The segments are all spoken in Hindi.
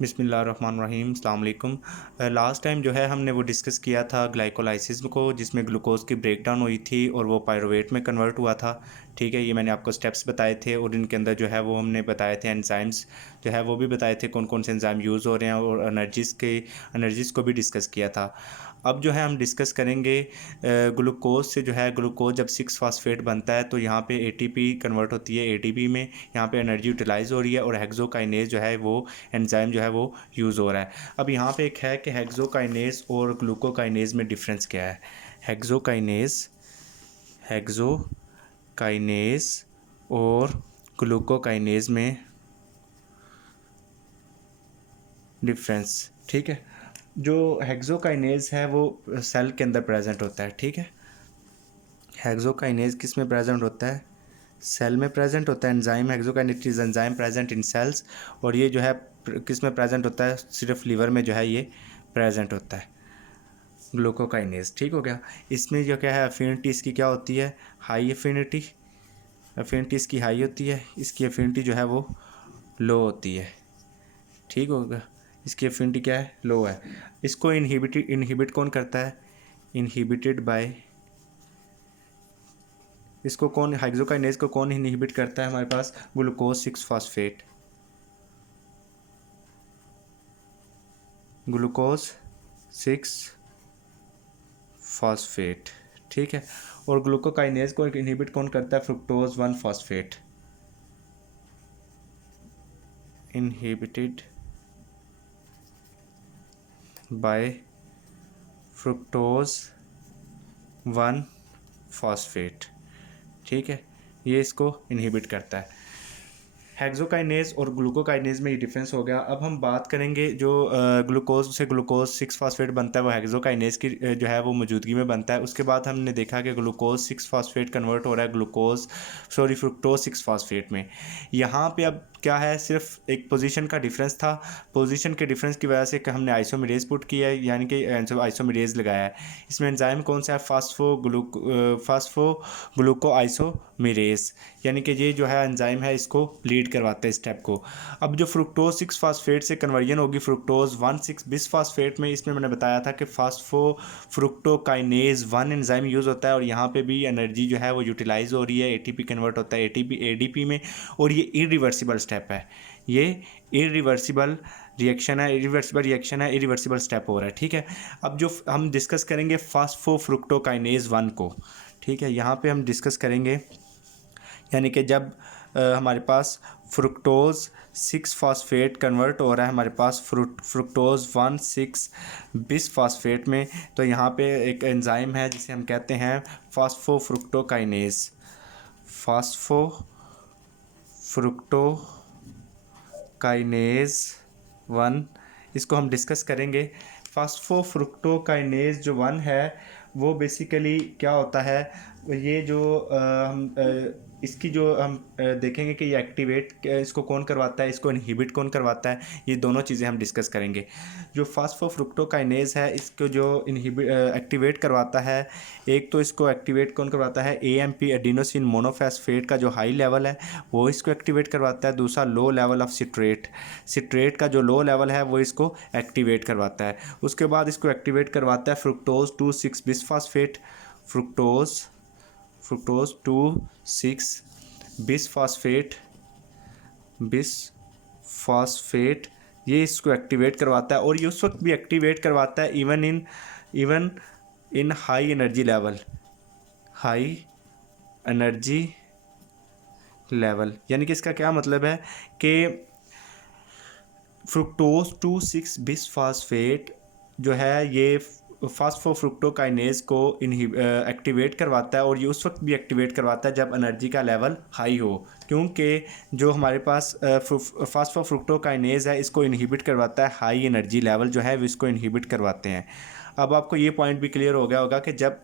बिस्मिल्लाहिर्रहमानिर्रहीम, अस्सलाम वालेकुम। लास्ट टाइम जो है हमने वो डिस्कस किया था ग्लाइकोलाइसिस को, जिसमें ग्लूकोज की ब्रेकडाउन हुई थी और वो पायरुवेट में कन्वर्ट हुआ था। ठीक है, ये मैंने आपको स्टेप्स बताए थे और इनके अंदर जो है वो हमने बताए थे एंजाइम्स जो है वो भी बताए थे कौन कौन से एंजाइम यूज़ हो रहे हैं, और एनर्जीज़ को भी डिस्कस किया था। अब जो है हम डिस्कस करेंगे ग्लूकोज से। जो है ग्लूकोज जब 6 फास्फेट बनता है तो यहाँ पे एटीपी कन्वर्ट होती है एटीपी में, यहाँ पे एनर्जी यूटिलाइज हो रही है और हेक्सोकाइनेज जो है वो एंजाइम जो है वो यूज़ हो रहा है। अब यहाँ पे एक है कि हेक्सोकाइनेज और ग्लूकोकाइनेज में डिफरेंस क्या है। हेक्सोकाइनेज हेक्सोकाइनेज और ग्लूकोकाइनेज में डिफरेंस, ठीक है। जो हेक्सोकाइनेज है वो सेल के अंदर प्रेजेंट होता है, ठीक है। हेक्सोकाइनेज किस में प्रेजेंट होता है? सेल में प्रेजेंट होता है। Enzyme hexokinase is enzyme present in cells, और ये जो है किस में प्रेजेंट होता है? सिर्फ लीवर में जो है ये प्रेजेंट होता है, ग्लूकोकाइनेज। ठीक हो गया। इसमें जो क्या है, एफिनिटी इसकी क्या होती है? High affinity. एफिनिटी इसकी हाई होती है, इसकी एफिनिटी जो है वो लो होती है। ठीक होगा, इसकी एफिनिटी क्या है? लो है। इसको इनहिबिट कौन करता है? इनहिबिटेड बाय, इसको कौन, हेक्सोकाइनेज को कौन इनहिबिट करता है हमारे पास? Glucose 6 phosphate. ग्लूकोज 6 फास्फेट, ठीक है। और ग्लूकोकाइनेज को इनहिबिट कौन करता है? Fructose 1 phosphate. Inhibited by fructose 1 phosphate, ठीक है। ये इसको इनहिबिट करता है। हेक्सोकाइनेज और ग्लूकोकाइनेज में ये डिफरेंस हो गया। अब हम बात करेंगे जो ग्लूकोज से ग्लूकोज 6 फास्फेट बनता है वो हेक्सोकाइनेज की जो है वो मौजूदगी में बनता है। उसके बाद हमने देखा कि ग्लूकोज 6 फास्फेट कन्वर्ट हो रहा है फ्रुक्टोज 6 फास्फेट में। यहाँ पे अब क्या है, सिर्फ एक पोजीशन का डिफरेंस था। पोजीशन के डिफरेंस की वजह से हमने आइसोमेरेज पुट किया है, यानी कि आइसोमेरेज लगाया है। इसमें एंजाइम कौन सा है? फास्फो आइसोमेरेज, यानी कि ये जो है एंजाइम है इसको लीड करवाता है स्टेप को। अब जो फ्रुक्टोज 6 फास्फेट से कन्वर्जन होगी फ्रुक्टोज 1,6 बिस फास्फेट में, इसमें मैंने बताया था कि फ्रुक्टोकाइनेज 1 एंजाइम यूज़ होता है, और यहाँ पे भी एनर्जी जो है वो यूटिलाइज हो रही है, एटीपी कन्वर्ट होता है एटीपी एडीपी में, और ये इरिवर्सिबल स्टेप है। ये इरिवर्सिबल रिएक्शन है, इरिवर्सिबल स्टेप हो रहा है, ठीक है। अब जो हम डिस्कस करेंगे फास्फोफ्रुक्टोकाइनेज 1 को, ठीक है। यहाँ पे हम डिस्कस करेंगे, यानी कि जब हमारे पास फ्रुक्टोज 6 फास्फेट कन्वर्ट हो रहा है हमारे पास फ्रुक्टोज 1,6 बिस फास्फेट में, तो यहाँ पे एक एंजाइम है जिसे हम कहते हैं फास्फोफ्रुक्टोकाइनेज। फास्फोफ्रुक्टोकाइनेज 1, इसको हम डिस्कस करेंगे। फास्फोफ्रुक्टोकाइनेज जो 1 है वो बेसिकली क्या होता है, ये जो इसकी जो हम देखेंगे कि ये इसको कौन करवाता है, इसको इनहिबिट कौन करवाता है, ये दोनों चीज़ें हम डिस्कस करेंगे। जो फास्फोफ्रुक्टोकाइनेज है इसको जो एक्टिवेट करवाता है, एक तो इसको एक्टिवेट कौन करवाता है? AMP एडिनोसिन मोनोफॉस्फेट का जो हाई लेवल है वो इसको एक्टिवेट करवाता है। दूसरा लो लेवल ऑफ सिट्रेट का जो लो लेवल है वो इसको एक्टिवेट करवाता है। उसके बाद इसको एक्टिवेट करवाता है फ्रुक्टोज 2,6 बिसफॉस्फेट। फ्रुक्टोज 2,6 बिसफॉस्फेट ये इसको एक्टिवेट करवाता है, और ये उस वक्त भी एक्टिवेट करवाता है even in high energy level. यानी कि इसका क्या मतलब है कि फ्रुक्टोज 2,6 बिसफॉस्फेट जो है ये फास्फोफ्रुक्टोकाइनेज को एक्टिवेट करवाता है, और ये उस वक्त भी एक्टिवेट करवाता है जब एनर्जी का लेवल हाई हो, क्योंकि जो हमारे पास फास्फोफ्रुक्टोकाइनेज है इसको इनहिबिट करवाता है, हाई एनर्जी लेवल जो है वो इसको इनहिबिट करवाते हैं। अब आपको ये पॉइंट भी क्लियर हो गया होगा कि जब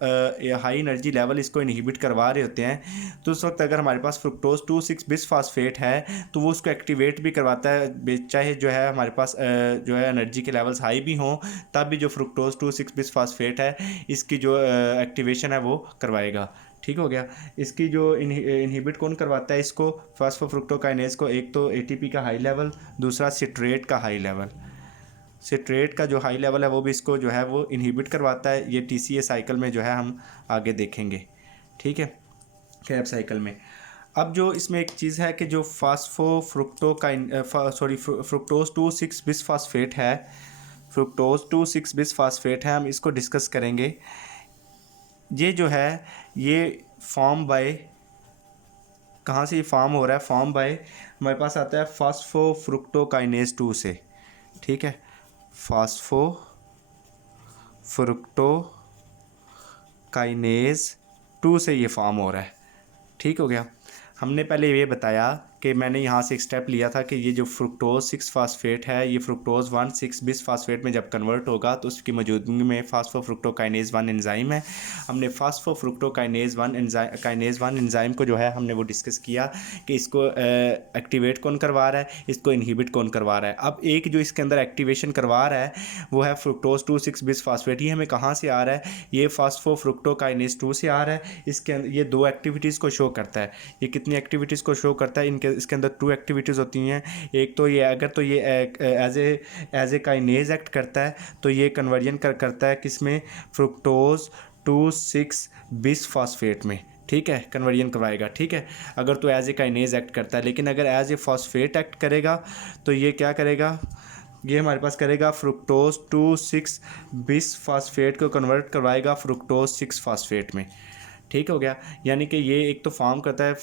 हाई एनर्जी लेवल इसको इनहिबिट करवा रहे होते हैं तो उस वक्त अगर हमारे पास फ्रुक्टोज 2,6 बिसफॉस्फेट है तो वो उसको एक्टिवेट भी करवाता है, चाहे जो है हमारे पास जो है एनर्जी के लेवल्स हाई भी हों, तब भी जो फ्रुक्टोज 2,6 बिसफॉस्फेट है इसकी जो एक्टिवेशन है वो करवाएगा। ठीक हो गया। इसकी जो इनहिबिट कौन करवाता है इसको, फास्फोफ्रुक्टोकाइनेज को, एक तो एटीपी का हाई लेवल, दूसरा सिट्रेट का हाई लेवल। सिट्रेट का जो हाई लेवल है वो भी इसको जो है वो इनहिबिट करवाता है। ये टीसीए साइकिल में जो है हम आगे देखेंगे, ठीक है, कैब साइकिल में। अब जो इसमें एक चीज़ है कि जो फ्रुक्टोज 2,6 बिसफॉस्फेट है, फ्रुक्टोज 2,6 बिसफॉस्फेट है, हम इसको डिस्कस करेंगे। ये जो है ये फॉर्म बाय, कहाँ से ये फॉर्म हो रहा है, फॉर्म बाय हमारे पास आता है फास्फोफ्रुक्टोकाइनेज 2 से, ठीक है, फास्फोफ्रुक्टोकाइनेज 2 से ये फॉर्म हो रहा है, ठीक हो गया। हमने पहले ये बताया कि मैंने यहाँ से एक स्टेप लिया था कि ये जो फ्रुक्टोज 6 फास्फेट है ये फ्रुक्टोज 1,6 बिस फास्फेट में जब कन्वर्ट होगा तो उसकी मौजूदगी में फास्फोफ्रुक्टोकाइनेज 1 एंजाइम है। हमने फास्फोफ्रुक्टोकाइनेज 1 एंजाइम को जो है हमने वो डिस्कस किया कि इसको एक्टिवेट कौन करवा रहा है, इसको इनहिबिट कौन करवा रहा है। अब एक जो इसके अंदर एक्टिवेशन करवा रहा है वो है फ्रुक्टोज 2,6 बिस फास्फेट। ये हमें कहाँ से आ रहा है, ये फास्फोफ्रुक्टोकाइनेज 2 से आ रहा है। इसके अंदर ये दो एक्टिविटीज़ को शो करता है। ये कितनी एक्टिविटीज़ को शो करता है, इसके अंदर 2 एक्टिविटीज़ होती हैं। एक तो ये अगर तो ये एज ए काइनेज एक्ट करता है तो ये कन्वर्जन करता है किसमें, फ्रुक्टोज 2,6 बिस फास्फेट में, ठीक है, कन्वर्जन करवाएगा, ठीक है, अगर तो एज ए काइनेज एक्ट करता है। लेकिन अगर एज ए फॉस्फेट एक्ट करेगा तो ये क्या करेगा, ये हमारे पास करेगा फ्रुक्टोज 2,6 बिस फास्फेट को कन्वर्ट करवाएगा फ्रुक्टोज 6 फास्फेट में, ठीक हो गया। यानी कि ये एक तो फॉर्म करता है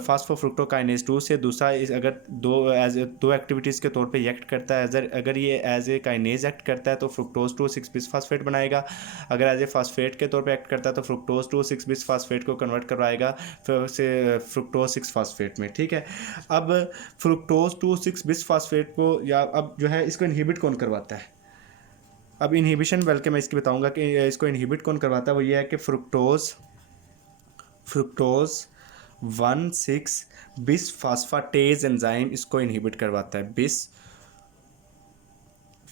फास्फोफ्रुक्टोकाइनेज 2 से, दूसरा अगर दो एक्टिविटीज़ के तौर पे एक्ट करता है, अगर ये एज ए काइनेज एक्ट करता है तो फ्रुक्टोज 2,6 बिस फास्फेट बनाएगा। अगर एज ए फास्फेट के तौर पे एक्ट करता है तो फ्रुक्टोज 2,6 बिस फास्फेट को कन्वर्ट करवाएगा फिर से फ्रुक्टोज 6 फास्फेट में, ठीक है। अब फ्रुक्टोज 2,6 बिस फास्फेट को या अब जो है इसको इनहिबिट कौन करवाता है, अब इनहिबिशन बल्कि मैं इसकी बताऊँगा कि इसको इनहिबिट कौन करवाता है। वो ये है कि फ्रुक्टोज 1,6 बिस फास्फाटेज एंजाइम इसको इनहिबिट करवाता है। बिस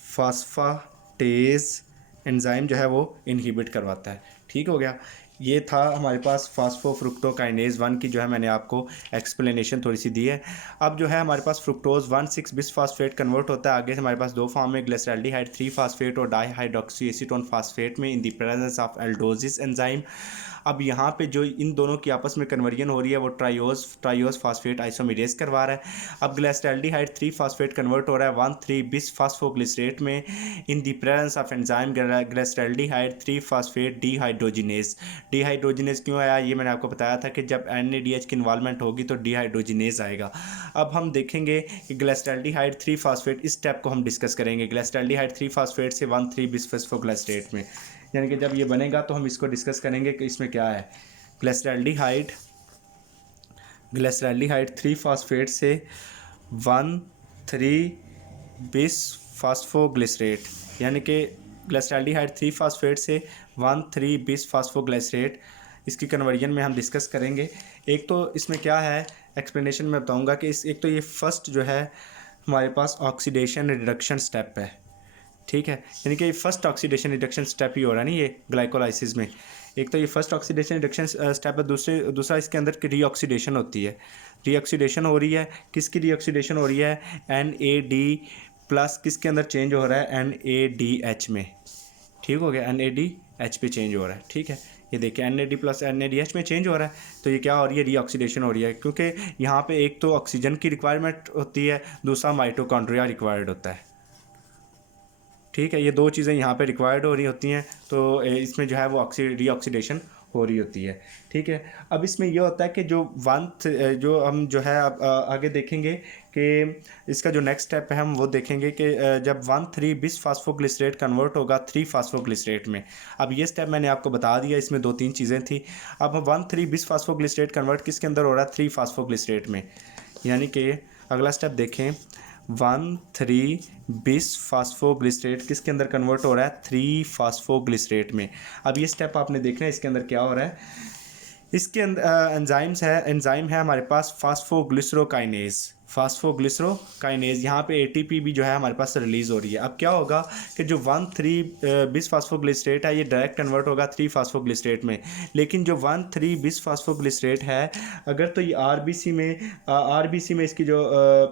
फास्फाटेज एंजाइम जो है वो इनहिबिट करवाता है, ठीक हो गया। ये था हमारे पास फास्फोफ्रुक्टोकाइनेज 1 की जो है मैंने आपको एक्सप्लेनेशन थोड़ी सी दी है। अब जो है हमारे पास फ्रुक्टोज 1,6 बिस फास्फेट कन्वर्ट होता है आगे से हमारे पास दो फॉर्म में, ग्लिसरॉल्डिहाइड 3 फास्फेट और डाईहाइड्रोक्सी एसीटोन फास्फेट में in the presence of aldolase enzyme. अब यहाँ पे जो इन दोनों की आपस में कन्वर्जन हो रही है वो ट्राइयोज फास्फेट आइसोमेरेज करवा रहा है। अब ग्लिसरॉल्डिहाइड 3 फास्फेट कन्वर्ट हो रहा है 1,3 बिस फास्फोग्लिसरेट में in the presence of enzyme glyceraldehyde 3 phosphate dehydrogenase. Dehydrogenase क्यों आया, ये मैंने आपको बताया था कि जब NADH की इन्वॉल्वमेंट होगी तो डिहाइड्रोजिनेज आएगा। अब हम देखेंगे कि ग्लिसरॉल्डिहाइड 3 फास्फेट, इस स्टेप को हम डिस्कस करेंगे। ग्लिसरॉल्डिहाइड 3 फास्फेट से 1,3 बिस फास्फोग्लिसरेट में, यानी कि जब ये बनेगा तो हम इसको डिस्कस करेंगे कि इसमें क्या है। ग्लिसरॉल्डिहाइड 3 फास्फेट से 1,3 बिस फास्फोग्लिसरेट, यानी कि ग्लिसरॉल्डिहाइड 3 फास्फेट से 1,3 बिस फास्फोग्लिसरेट, इसकी कन्वर्जन में हम डिस्कस करेंगे। एक तो इसमें क्या है एक्सप्लेनेशन में बताऊंगा कि एक तो ये फर्स्ट जो है हमारे पास ऑक्सीडेशन रिडक्शन स्टेप है, ठीक है, यानी कि फर्स्ट ऑक्सीडेशन रिडक्शन स्टेप ही हो रहा है नहीं ये ग्लाइकोलाइसिस में। एक तो ये फर्स्ट ऑक्सीडेशन रिडक्शन स्टेप है, दूसरा इसके अंदर की रीऑक्सीडेशन होती है। रीऑक्सीडेशन हो रही है, किसकी रीऑक्सीडेशन हो रही है, NAD प्लस किसके अंदर चेंज हो रहा है, NADH में, ठीक हो गया, NADH पे चेंज हो रहा है, ठीक है। ये देखिए NAD प्लस NADH में चेंज हो रहा है तो ये क्या हो रही है, रीऑक्सीडेशन हो रही है, क्योंकि यहाँ पे एक तो ऑक्सीजन की रिक्वायरमेंट होती है, दूसरा माइटोकॉन्ड्रिया रिक्वायर्ड होता है, ठीक है। ये दो चीज़ें यहाँ पे रिक्वायर्ड हो रही होती हैं तो इसमें जो है वो रीऑक्सीडेशन हो रही होती है, ठीक है। अब इसमें ये होता है कि जो हम जो है अब आगे देखेंगे कि इसका जो नेक्स्ट स्टेप है हम वो देखेंगे कि जब 1,3 बिस फास्फोग्लिसरेट कन्वर्ट होगा 3 फास्फोग्लिसरेट में। अब ये स्टेप मैंने आपको बता दिया, इसमें 2-3 चीज़ें थी। अब 1,3 बिस फास्फोग्लिसरेट कन्वर्ट किसके अंदर हो रहा है, 3 फास्फोग्लिसरेट में, यानी कि अगला स्टेप देखें 1,3 बिस फास्फोग्लिसरेट किसके अंदर कन्वर्ट हो रहा है, 3 फास्फोग्लिसरेट में। अब ये स्टेप आपने देखना है इसके अंदर क्या हो रहा है। इसके अंदर एंजाइम है हमारे पास फास्फोग्लिसरोकाइनेज, फास्फोग्लिसरोकाइनेज, यहाँ पे एटीपी भी जो है हमारे पास रिलीज़ हो रही है। अब क्या होगा कि जो 1,3 बिस फास्फोग्लिसरेट है ये डायरेक्ट कन्वर्ट होगा 3 फास्फोग्लिसरेट में, लेकिन जो 1,3 बिस फास्फोग्लिसरेट है अगर तो ये आरबीसी में इसकी जो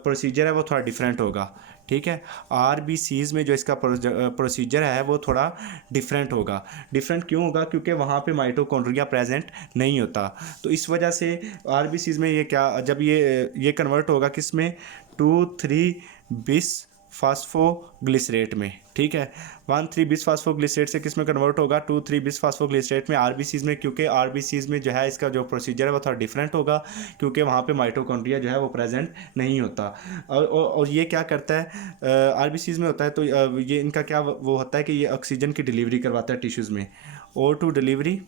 प्रोसीजर है वो थोड़ा डिफरेंट होगा। ठीक है, आरबीसीज़ में जो इसका प्रोसीजर है वो थोड़ा डिफरेंट होगा। डिफरेंट क्यों होगा? क्योंकि वहाँ पे माइटोकॉन्ड्रिया प्रेजेंट नहीं होता, तो इस वजह से आरबीसीज़ में ये क्या, जब ये कन्वर्ट होगा किस में, 2,3 बिस फास्फोग्लिसरेट में। ठीक है, 1,3 बिस फास्फोग्लिसरेट से किस में कन्वर्ट होगा, 2,3 बिस फास्फोग्लिसरेट में, आरबीसीज़ में, क्योंकि आरबीसीज़ में जो है इसका जो प्रोसीजर है वो थोड़ा डिफरेंट होगा, क्योंकि वहाँ पे माइटोकॉन्ड्रिया जो है वो प्रेजेंट नहीं होता। और ये क्या करता है, आरबीसीज़ में होता है तो ये इनका क्या वो होता है कि ये ऑक्सीजन की डिलीवरी करवाता है टिश्यूज़ में, O2 डिलीवरी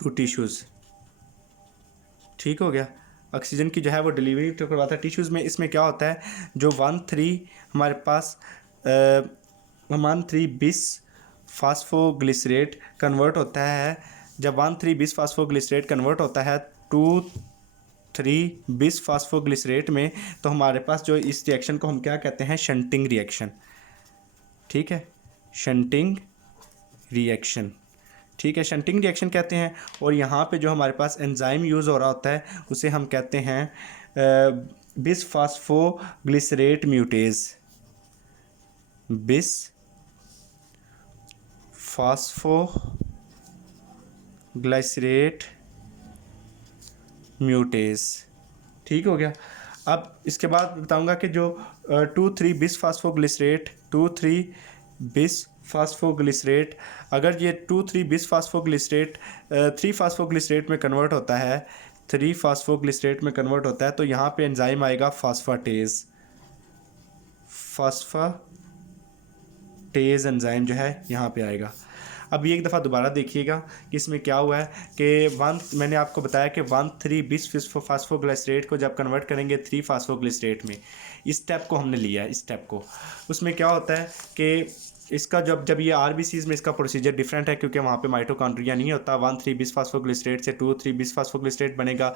टू टिश्यूज़। ठीक हो गया, ऑक्सीजन की जो है वो डिलीवरी तो करवाता है टिश्यूज़ में। इसमें क्या होता है, जो 1,3 हमारे पास 1,3 बिस फास्फोग्लिसरेट कन्वर्ट होता है, जब 1,3 बिस फास्फोग्लिसरेट कन्वर्ट होता है 2,3 बिस फास्फोग्लिसरेट में, तो हमारे पास जो इस रिएक्शन को हम क्या कहते हैं, शंटिंग रिएक्शन। ठीक है, शंटिंग रिएक्शन। ठीक है, शंटिंग रिएक्शन कहते हैं। और यहाँ पे जो हमारे पास एंजाइम यूज़ हो रहा होता है उसे हम कहते हैं बिस फास्फोग्लिसरेट म्यूटेज, बिस फास्फोग्लिसरेट म्यूटेज। ठीक हो गया। अब इसके बाद बताऊंगा कि जो 2,3 बिस फास्फोग्लिसरेट 2,3 बिस फास्फोग्लिसरेट, अगर ये 2,3 बिस फास्फोग्लिसरेट 3 फास्फोग्लिसरेट में कन्वर्ट होता है, 3 फास्फोग्लिसरेट में कन्वर्ट होता है, तो यहाँ पे एंजाइम आएगा फास्फाटेज। फास्फाटेज एंजाइम जो है यहाँ पे आएगा। अब ये एक दफ़ा दोबारा देखिएगा कि इसमें क्या हुआ है कि मैंने आपको बताया कि 1,3 बिस फास्फोग्लिसरेट को जब कन्वर्ट करेंगे 3 फास्फोग्लिसरेट में, इस स्टेप को हमने लिया है। इस स्टेप को, उसमें क्या होता है कि इसका जब ये आरबीसीज़ में इसका प्रोसीजर डिफरेंट है, क्योंकि वहाँ पे माइटोकॉन्ड्रिया नहीं होता। 1,3 बिस फास्फोग्लिसरेट से 2,3 बिस फास्फोग्लिसरेट बनेगा।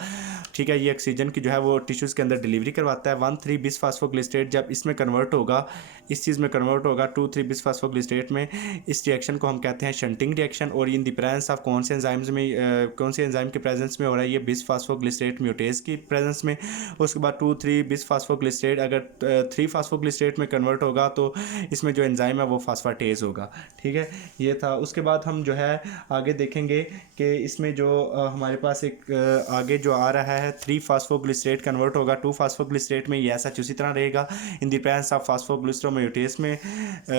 ठीक है, ये ऑक्सीजन की जो है वो टिश्यूज़ के अंदर डिलीवरी करवाता है। 1,3 बिस फास्फोग्लिसरेट जब इसमें कन्वर्ट होगा, इस चीज़ में कन्वर्ट होगा 2,3 बिस फास्फोग्लिसरेट में, इस रिएक्शन को हम कहते हैं शंटिंग रिएक्शन। और इन द प्रेजेंस ऑफ कौन से एंजाइम्स में, कौन से एंजाइम के प्रेजेंस में हो रहा है, ये बिस फास्फोग्लिसरेट म्यूटेज की प्रेजेंस में। उसके बाद 2,3 बिस फास्फोग्लिसरेट अगर 3 फास्फोग्लिसरेट में कन्वर्ट होगा तो इसमें जो एंजाइम है वो फास्फाटेज होगा। ठीक है, ये था। उसके बाद हम जो है आगे देखेंगे कि इसमें जो हमारे पास एक आगे जो आ रहा है 3 फास्फोग्लिसरेट कन्वर्ट होगा 2 फास्फोग्लिसरेट में, ये ऐसा उसी तरह रहेगा इन द प्रेजेंस ऑफ फास्फोग्लिसरोम्यूटेज में।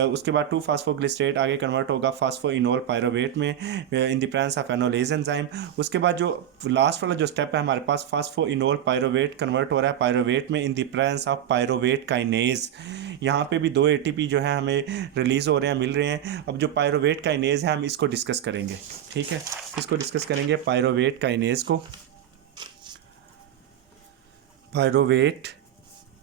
उसके बाद 2 फास्फोग्लिसरेट आगे कन्वर्ट होगा फास्फोइनोल पायरोवेट में in the presence of enolase enzyme. उसके बाद जो लास्ट वाला जो स्टेप है हमारे पास, फास्फोइनोल पायरोवेट कन्वर्ट हो रहा है पायरोवेट में in the presence of pyruvate kinase. यहाँ पे भी 2 एटीपी जो है हमें रिलीज़ हो रहे हैं, मिल रहे हैं। अब जो पायरोवेट काइनेज है हम इसको डिस्कस करेंगे। ठीक है, इसको डिस्कस करेंगे पायरोवेट काइनेज को। पायरोवेट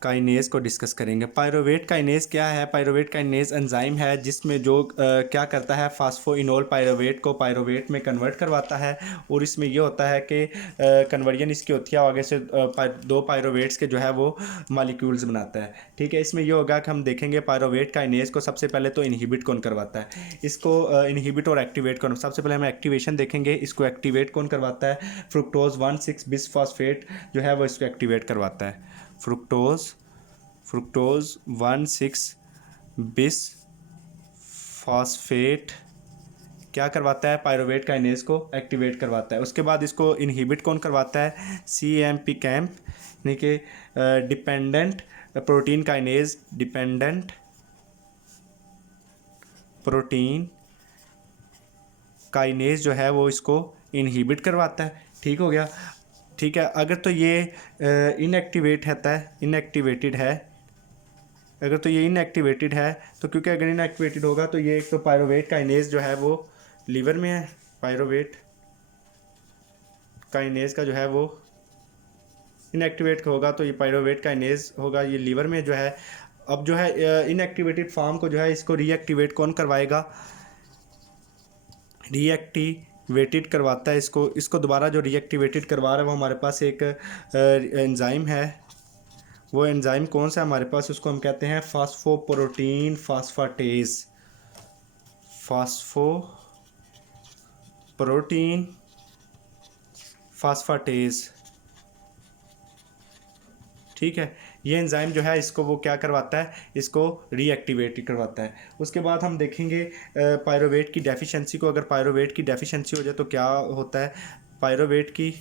काइनेज को डिस्कस करेंगे। पायरोवेट काइनेज क्या है? पायरोवेट काइनेज एंजाइम है जिसमें जो क्या करता है, फास्फोइनोल पायरोवेट को पायरोवेट में कन्वर्ट करवाता है। और इसमें ये होता है कि कन्वर्जन इसकी होती है, आगे से 2 पायरोवेट्स के जो है वो मॉलिक्यूल्स बनाता है। ठीक है, इसमें ये होगा कि हम देखेंगे पायरोवेट काइनेज को सबसे पहले तो इनहिबिट कौन करवाता है, इसको इनहिबिट और एक्टिवेट कौन। सबसे पहले हम एक्टिवेशन देखेंगे, इसको एक्टिवेट कौन करवाता है, फ्रुक्टोज 1,6 बिस फॉस्फेट जो है वो इसको एक्टिवेट करवाता है। फ्रुक्टोज 1,6 बिस फॉस्फेट क्या करवाता है, पायरोवेट काइनेज को एक्टिवेट करवाता है। उसके बाद इसको इनहिबिट कौन करवाता है, CMP कैंप यानी कि dependent protein kinase, dependent protein kinase जो है वो इसको इनहिबिट करवाता है। ठीक हो गया। ठीक है, अगर तो ये इनएक्टिवेट रहता है, इनएक्टिवेटेड है, अगर तो ये इनएक्टिवेटेड है तो क्योंकि अगर इनएक्टिवेटेड होगा तो ये एक तो पायरोवेट काइनेज जो है वो लीवर में है, पायरोवेट काइनेज का जो है वो इनएक्टिवेट होगा तो ये पायरोवेट काइनेज होगा, ये लीवर में जो है। अब जो है इनएक्टिवेटेड फॉर्म को जो है इसको रीएक्टिवेट कौन करवाएगा, रीएक्टिवेट वेटेड करवाता है इसको दोबारा जो रीएक्टिवेटेड करवा रहा है वो हमारे पास एक एंजाइम है। वो एंजाइम कौन सा है हमारे पास, उसको हम कहते हैं फास्फोप्रोटीन फास्फाटेज। फास्फोप्रोटीन फास्फाटेज, ठीक है। ये एंजाइम जो है इसको वो क्या करवाता है, इसको रीएक्टिवेट करवाता है। उसके बाद हम देखेंगे पायरोवेट की डेफिशिएंसी को। अगर पायरोवेट की डेफिशिएंसी हो जाए तो क्या होता है, पायरोवेट की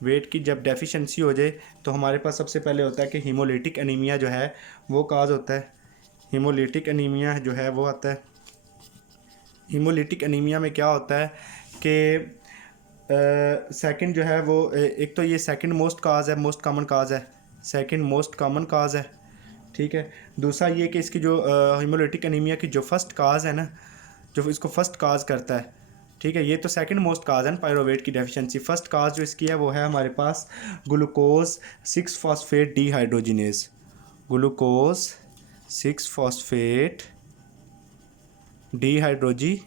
वेट की जब डेफिशिएंसी हो जाए तो हमारे पास सबसे पहले होता है कि हीमोलिटिक एनीमिया जो है वो काज होता है। हीमोलिटिक एनीमिया जो है वो आता है। हीमोलिटिक एनीमिया में क्या होता है कि सेकंड जो है वो एक तो ये सेकंड मोस्ट काज है, मोस्ट कॉमन काज है, सेकंड मोस्ट कॉमन काज है, ठीक है। दूसरा ये कि इसकी जो हीमोलिटिक एनीमिया की जो फर्स्ट काज है ना, जो इसको फर्स्ट काज करता है, ठीक है। ये तो सेकंड मोस्ट काज है पायरोवेट की डेफिशिएंसी। फर्स्ट काज जो इसकी है वो है हमारे पास glucose 6 phosphate dehydrogenase. Glucose 6 phosphate dehydrogenase,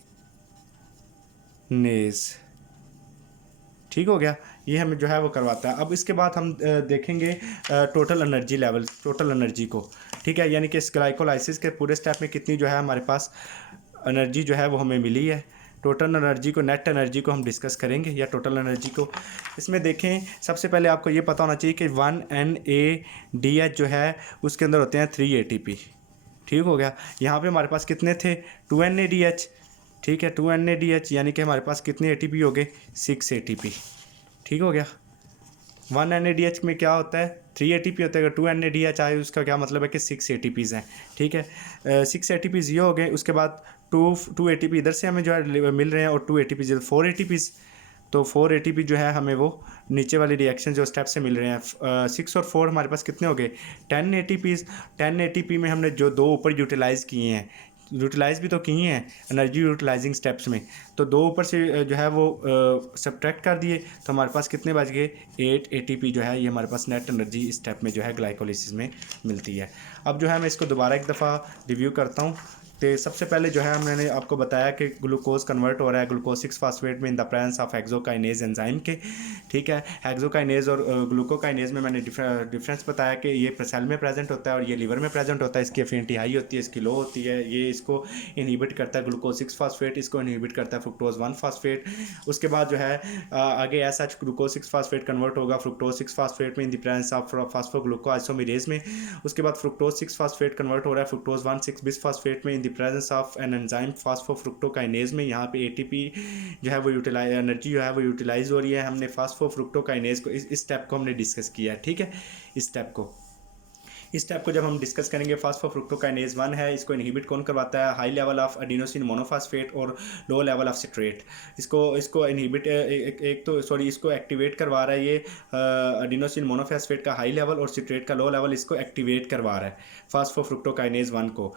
ठीक हो गया। ये हमें जो है वो करवाता है। अब इसके बाद हम देखेंगे total energy level, total energy को, ठीक है। यानी कि इस ग्लाइकोलाइसिस के पूरे स्टेप में कितनी जो है हमारे पास एनर्जी जो है वो हमें मिली है। टोटल एनर्जी को, नेट एनर्जी को हम डिस्कस करेंगे, या टोटल एनर्जी को। इसमें देखें सबसे पहले आपको ये पता होना चाहिए कि 1NADH जो है उसके अंदर होते हैं 3 ATP, ठीक हो गया। यहाँ पे हमारे पास कितने थे, 2NADH, ठीक है। 2NADH यानी कि हमारे पास कितने ATP हो गए, 6 ATP, ठीक हो गया। 1NADH में क्या होता है, 3 ATP होता है। अगर 2NADH आए उसका क्या मतलब है कि 6 ATPs हैं, ठीक है। 6 ATPs ये हो गए। उसके बाद 2 ATP इधर से हमें जो है मिल रहे हैं, और 2 ATP 4 ATPs, तो 4 ATP जो है हमें वो नीचे वाली रिएक्शन जो स्टेप से मिल रहे हैं। 6 और 4 हमारे पास कितने हो गए, 10 ATPs। 10 ATP में हमने जो 2 ऊपर यूटिलाइज़ किए हैं, यूटिलाइज़ भी तो किए हैं एनर्जी यूटिलाइजिंग स्टेप्स में, तो 2 ऊपर से जो है वो सब्ट्रैक्ट कर दिए, तो हमारे पास कितने बच गए, 8 ATP जो है ये हमारे पास नेट एनर्जी स्टेप में जो है ग्लाइकोलिसिस में मिलती है। अब जो है मैं इसको दोबारा एक दफ़ा रिव्यू करता हूँ। तो सबसे पहले जो है मैंने आपको बताया कि ग्लूकोज कन्वर्ट हो रहा है ग्लूकोज 6 फास्फेट में in the presence of hexokinase enzyme के, ठीक है। हेक्सोकाइनेज और ग्लूकोकाइनेज में मैंने डिफरेंस बताया कि ये सेल में प्रेजेंट होता है और ये लीवर में प्रेजेंट होता है। इसकी एफिनिटी हाई होती है, इसकी लो होती है। ये इसको इनहिबिट करता है ग्लूकोज 6 फास्फेट, इसको इनहिबिट करता है फ्रुक्टोज 1 फास्फेट। उसके बाद जो है आगे ऐसा ग्लूकोज 6 फास्फेट कन्वर्ट होगा फ्रुक्टोज 6 फास्फेट में इन द प्रेजेंस ऑफ फास्फोग्लूकोआइसोमेरेज में। उसके बाद फ्रुक्टोज 6 फास्फेट कन्वर्ट हो रहा है फ्रुक्टोज 1,6 बिस फास्फेट में in the presence of an enzyme phosphofructokinase में। यहाँ पे ATP जो है वो एनर्जी जो है वो यूटिलाइज हो रही है। हमने फास्फोफ्रुक्टोकाइनेज को इस स्टेप को हमने डिस्कस किया है, ठीक है। इस स्टेप को जब हम डिस्कस करेंगे, फास्फोफ्रुक्टोकाइनेज 1 है, इसको इनहिबिट कौन करवाता है, high level of adenosine monophosphate और लो लेवल ऑफ सिट्रेट। इसको इनहिबिट इसको एक्टिवेट करवा रहा है ये एडिनोसिन मोनोफॉस्फेट का हाई लेवल, और सिट्रेट का लो लेवल इसको एक्टिवेट करवा रहा है फास्फोफ्रुक्टोकाइनेज 1 को।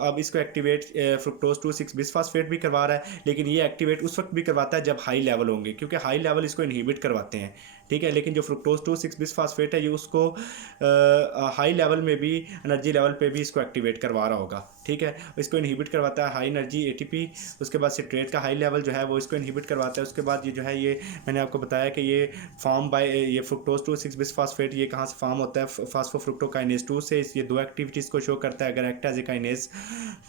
अब इसको एक्टिवेट फ्रुक्टोज 2,6 बिसफॉस्फेट भी करवा रहा है, लेकिन ये एक्टिवेट उस वक्त भी करवाता है जब हाई लेवल होंगे, क्योंकि हाई लेवल इसको इनहिबिट करवाते हैं, ठीक है। लेकिन जो फ्रुक्टोज 2,6 बिसफॉस्फेट है ये उसको हाई लेवल में भी, एनर्जी लेवल पे भी इसको एक्टिवेट करवा रहा होगा, ठीक है। इसको इनहिबिट करवाता है हाई एनर्जी ATP। उसके बाद सिट्रेट का हाई लेवल जो है वो इसको इनहिबिट करवाता है। उसके बाद ये जो है ये मैंने आपको बताया कि ये फॉर्म बाय ये फ्रुक्टोज 2,6 बिसफॉस्फेट ये कहाँ से फॉर्म होता है, फास्फोफ्रुक्टोकाइनेज 2 से। ये 2 एक्टिविटीज़ को शो करता है। अगर एक्ट एज ए काइनेज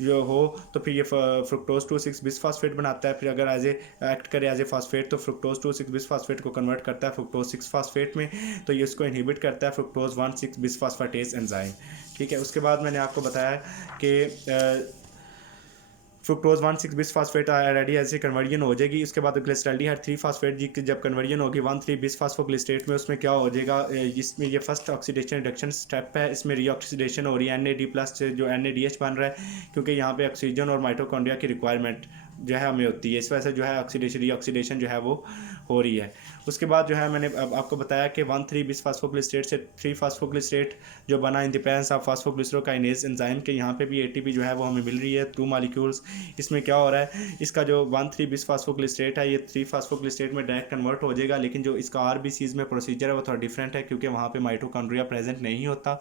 जो हो तो फिर ये फ्रुक्टोज 2,6 बिसफॉस्फेट बनाता है। फिर अगर एज ए एक्ट करे एज ए फास्फेट तो फ्रुक्टोज 2,6 बिसफॉस्फेट को कन्वर्ट करता है फ्रुक्टोज 6 फास्फेट में, तो ये उसको इनहिबिट करता है फ्रुक्टोज 1,6 बिसफॉस्फेटेज एंजाइम, ठीक है। उसके बाद मैंने आपको बताया कि फ्रुक्टोज 1,6 बिसफॉस्फेट रेडी ऐसे कन्वर्जन हो जाएगी। उसके बाद ग्लिसरॉल्डिहाइड 3 फास्फेट जी की जब कन्वर्जन होगी 1,3 बिसफॉस्फोग्लिसरेट में, उसमें क्या हो जाएगा, इसमें ये फर्स्ट ऑक्सीडेशन रिडक्शन स्टेप है, इसमें रीऑक्सीडेशन हो रही है NAD+ जो NADH बन रहा है, क्योंकि यहाँ पे ऑक्सीजन और माइटोकॉन्ड्रिया की रिक्वायरमेंट जो है हमें होती है। इस वजह से जो है ऑक्सीडेशन रीऑक्सीडेशन जो है वो हो रही है। उसके बाद जो है मैंने अब आपको बताया कि 1,3 बिसफॉस्फोग्लिसरेट से 3 फास्फोग्लिसरेट जो बना in the presence of phosphoglycerokinase enzyme के, यहाँ पे भी ATP जो है वो हमें मिल रही है 2 मॉलिक्यूल्स। इसमें क्या हो रहा है, इसका जो 1,3 बिसफॉस्फोग्लिसरेट है ये 3 फास्फोग्लिसरेट में डायरेक्ट कन्वर्ट हो जाएगा, लेकिन जो इसका RBCs में प्रोसीजर है वो थोड़ा डिफरेंट है, क्योंकि वहाँ पे माइटोकॉन्ड्रिया प्रेजेंट नहीं होता।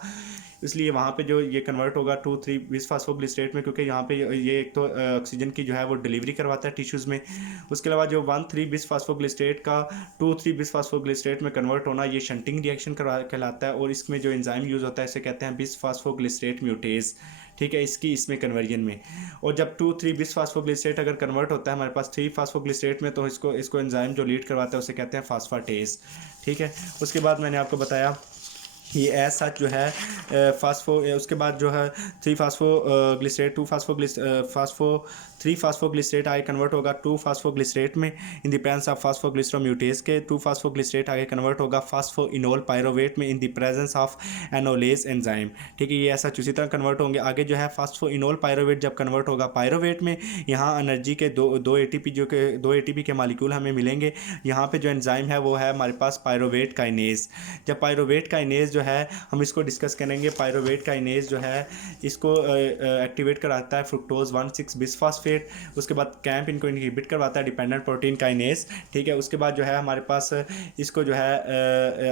इसलिए वहाँ पे जो ये कन्वर्ट होगा 2,3 बिसफास्फोग्लिसरेट में, क्योंकि यहाँ पे ये एक तो ऑक्सीजन की जो है वो डिलीवरी करवाता है टिश्यूज़ में। उसके अलावा जो 1,3 बिसफास्फोग्लिसरेट का 2,3 बिसफास्फोग्लिसरेट में कन्वर्ट होना, ये शंटिंग रिएक्शन कहलाता है। और इसमें जो एंजाइम यूज़ होता है इसे कहते हैं बिसफास्फोग्लिसरेट म्यूटेज, ठीक है, इसकी इसमें कन्वर्जन में। और जब 2,3 बिसफास्फोग्लिसरेट अगर कन्वर्ट होता है हमारे पास 3 फास्फोग्लिसरेट में, तो इसको एंजाइम जो लीड करवाता है उसे कहते हैं फास्फाटेज, ठीक है। उसके बाद मैंने आपको बताया ये एज सच जो है उसके बाद जो है 3 फास्फोग्लिसरेट 3 फास्फोग्लिसरेट आगे कन्वर्ट होगा 2 फास्फोग्लिसरेट में in the presence of phosphoglyceromutase के। 2 फास्फोग्लिसरेट आगे कन्वर्ट होगा फास्फोइनोल पायरोवेट में in the presence of enolase enzyme, ठीक है। ये ऐसा उसी तरह कन्वर्ट होंगे। आगे जो है फास्फोइनोल पायरोवेट जब कन्वर्ट होगा पायरोवेट में, यहाँ एनर्जी के दो एटीपी जो के 2 एटीपी के मालिक्यूल हमें मिलेंगे। यहाँ पे जो एंजाइम है वो है हमारे पास पायरोवेट काइनेज। जब पायरोवेट काइनेज जो है हम इसको डिस्कस करेंगे। पायरोवेट काइनेज जो है इसको एक्टिवेट कराता है फ्रुक्टोज 1,6 बिसफॉस्फेट। उसके बाद कैंप इनको इनहिबिट करवाता है डिपेंडेंट प्रोटीन काइनेज, ठीक है। उसके बाद जो है हमारे पास इसको जो है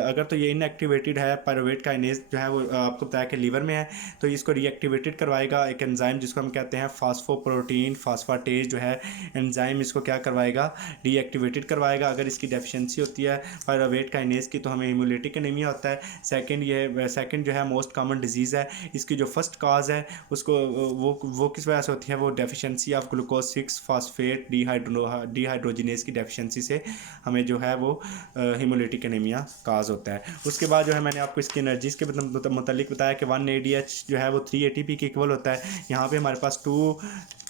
अगर तो ये इनएक्टिवेटेड है पायरोवेट काइनेज जो है वो आपको बताया कि लीवर में है, तो इसको रीएक्टिवेटेड करवाएगा एक एंजाइम जिसको हम कहते हैं फास्फोप्रोटीन फास्फाटेज जो है एंजाइम, इसको क्या करवाएगा, रीएक्टिवेटेड करवाएगा। अगर इसकी डेफिशिएंसी होती है पायरोवेट काइनेज की तो हमें हेमोलिटिक एनीमिया होता है। सेकंड जो है मोस्ट कॉमन डिजीज़ है। इसकी जो फर्स्ट काज है उसको वो किस वजह से होती है, वो deficiency of glucose 6 phosphate dehydrogenase की डेफिशिएंसी से हमें जो है वो हीमोलिटिक एनीमिया काज होता है। उसके बाद जो है मैंने आपको इसकी एनर्जीज के मुतालिक बताया कि 1 ADH जो है वो 3 ATP के इक्वल होता है। यहाँ पे हमारे पास 2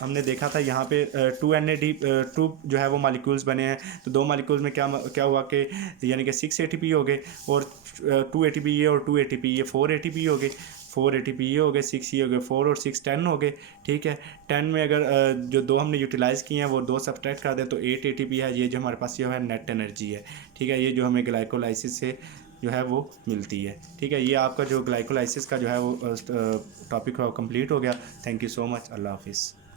हमने देखा था, यहाँ पे 2 NAD2 जो है वो मालिक्यूल्स बने हैं। तो 2 मालिक्यूल्स में क्या हुआ कि यानी कि 6 ATP हो गए और 2 ATP ये और 2 ATP ये 4 ATP हो गए। 4 ATP ये हो गए, 6 ये हो गए, 4 और 6 10 हो गए, ठीक है। 10 में अगर जो 2 हमने यूटिलाइज़ किए हैं वो 2 सब्ट्रैक्ट कर दें तो 8 ATP है। ये जो हमारे पास ये है नेट एनर्जी है, ठीक है। ये जो हमें ग्लाइकोलाइसिस से जो है वो मिलती है, ठीक है। ये आपका जो ग्लाइकोलाइसिस का जो है वो टॉपिक कंप्लीट हो गया। Thank you so much. अल्लाह हाफिज़।